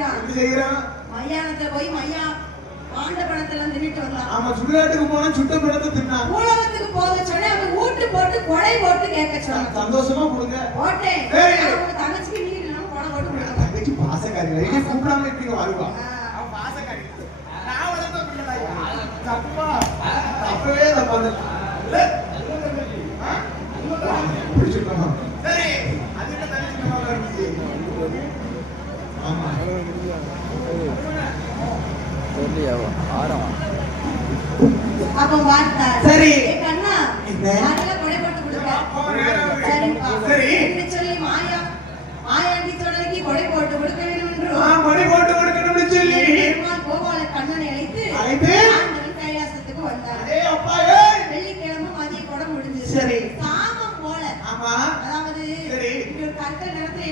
செய்யறான் என்ன செய்யறான் மயானத்துல போய் மையா ஆண்ட பணத்துல தின்னுட்டு வந்தான். ஆமா சுடுகாட்டுக்கு போனா சுட்ட படத்தை தின்னான். போக சொன்னேன் அவன் ஊட்டு போட்டு கொடை போட்டு கேட்க சொன்னான். சந்தோஷமா கொடுங்க. போட்டேன். உங்க தங்கச்சிக்கு நீர் இல்லாம கொடை போட்டு கொடுக்க தங்கச்சி பாசக்காரி இனி கூப்பிடாம எப்படி வருவா? ஆ. அவன் பாசக்காரி. நான் தப்பா தப்பவே தப்பா? பிடிச்சிருக்கோமா? சரி அது என்ன தங்கச்சி சரி. ஏ கண்ணா என்ன? யாரெல்லாம் கொடை போட்டு கொடுக்க சரிப்பா சரி. என்று சொல்லி மாயா மாயாண்டி தொடர்க்கு கொடை போட்டு கொடுக்க வேண்டும் என்று ஆ, மணி போட்டு கொடுக்கணும்னு சொல்லி பெருமாள் கோபால கண்ணனை அழைத்து அழைத்து? ஆண்டவன் கைலாசத்துக்கு வந்தார் ஏய் அப்பா ஏய் வெள்ளிக்கிழமை மதிய கூட முடிஞ்சது சரி. சாமம் போல ஆமா அதாவது சரி. இங்க ஒரு கற்கள் நிறத்துல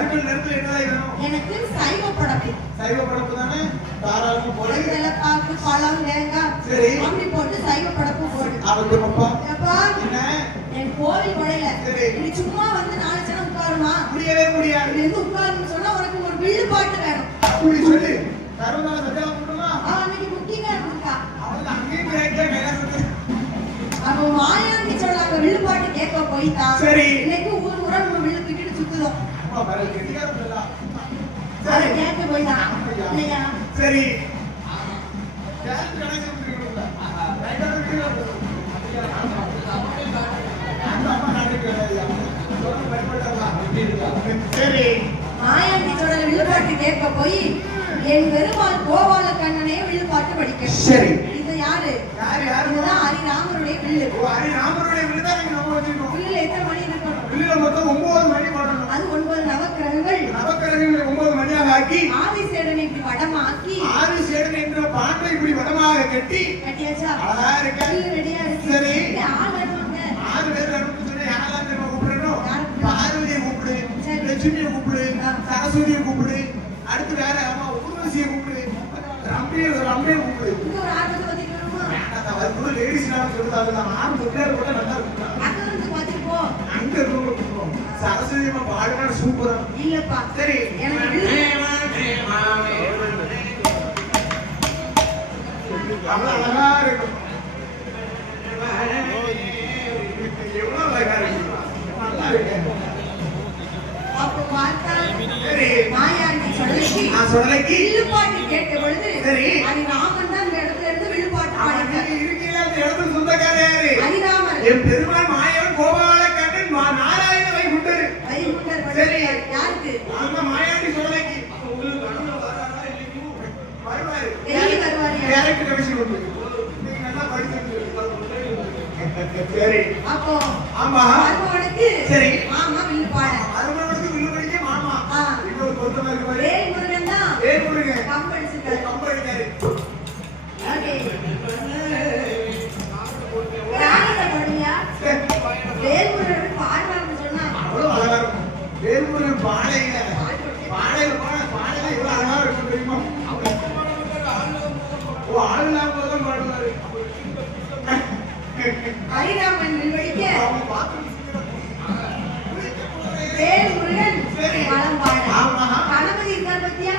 கருப்பில் நிறத்துல என்னதான் வேணும் எனக்கு சைவ படப்பு. சைவ படப்பு தானே? தாராளமா போடு. வெத்தலை பாக்கு பழம் தேங்காய் சரி. அப்படி போட்டு சைவ படப்பு போடு. அவருக்கு அப்பா எப்பா? என்ன? என் கோவில் கொடையில. சரி. நீ சும்மா வந்து நாலு ஜனம் உட்காருமா? முடியவே முடியாது. இப்படி இருந்து உட்காருன்னு சொன்னா உனக்கு ஒரு வில்லு பாட்டு வேணும். அப்படி சொல்லி. கருந்தால சத்தியால போட்டுமா அவன் அன்னைக்கு முக்கியமா இருக்கா அவன் அங்கேயும் கேட்க கைலாசத்துக்கு அப்ப மாயாண்டி சொல்லாங்க வில்லு பாட்டு கேட்க போய்தான் சரி. வேலையா? சொல்ல பயப்படாதா? சரி மாயாண்டி வில்லு பாட்டு கேட்க போய் என் பெருமாள் கோபால கண்ணனே வில்லு பாட்டு படிக்க சரி. இது யாரு யார் யாரு இதுதான் ஹரிராமருடைய வில்லு ஓ, ஹரி ராமருடைய விருதா நீங்க நம்ம வச்சிருக்கோம் வில்லுல எத்தனை மணி இருக்கணும் வில்லுல மொத்தம் வடமாக கட்டி அழகா இருக்க. சரி. ஆறு பேர் அனுப்பி சொன்னா யாரெல்லாம் தெரியுமா கூப்பிடணும்? பார்வதியை கூப்பிடு. லட்சுமியை கூப்பிடு. சரஸ்வதியை கூப்பிடு. அடுத்து வேற அம்மா ஊர்வசியை கூப்பிடு. ரம்மியை ரம்மியை கூப்பிடு. இங்க ஒரு ஆர்வத்தை பத்திட்டு வருமா? வேண்டாம், அது கூட லேடிஸ் நான் சொல்லுது. அதுதான். ஆறு தொட்டியார் கூட நல்லா இருக்கும் அங்க கூப்பிடுவோம். சரஸ்வதி பாடுனா சூப்பரா. இல்லப்பா. சரி. எனக்கு வில்லு அழகா இருக்கும் எவ்வளவு அழகா இருக்கு நல்லா இருக்கு அப்ப பார்த்தா சரி மாயாண்டி சொல்லி நான் சொல்லலைக்கு வில்லுப்பாட்டு கேட்ட பொழுது சரி. ஹரிராமன் தான் இந்த இடத்துல இருந்து வில்லுப்பாட்டு அவன் அந்த சொந்தக்காரர் என் பெருமாள் மாயவன் கோபால கண்ணன் மா- நாராயண வைகுண்டர் வைகுண்டர் சரி. யாருக்கு ஆமா சரி. அப்போ ஆமா. மருமகனுக்கு சரி. மாமா வில்லு பாட அருமணத்துக்கு வில்லு படிக்க மாமா. இன்னொரு பொருத்தமா இருக்கு பாரு. வேல் முருகன் தான் ஏன் முருகன். சொன்னா. அவ்வளவு அழகா இருக்கும். வேல்முருகன் பாடையில பாடையில பாட பாடையில எவ்வளவு அழகா இருக்கும் தெரியுமா? ஓ ஆள் இல்லாம தான் பாடுவாரு. ஹரிராமன் வில்வடிக்க அவங்க பார்த்து வேல் முருகன் சரி. பலம் பாட ஆமா. கணபதி இருக்கார் பத்தியா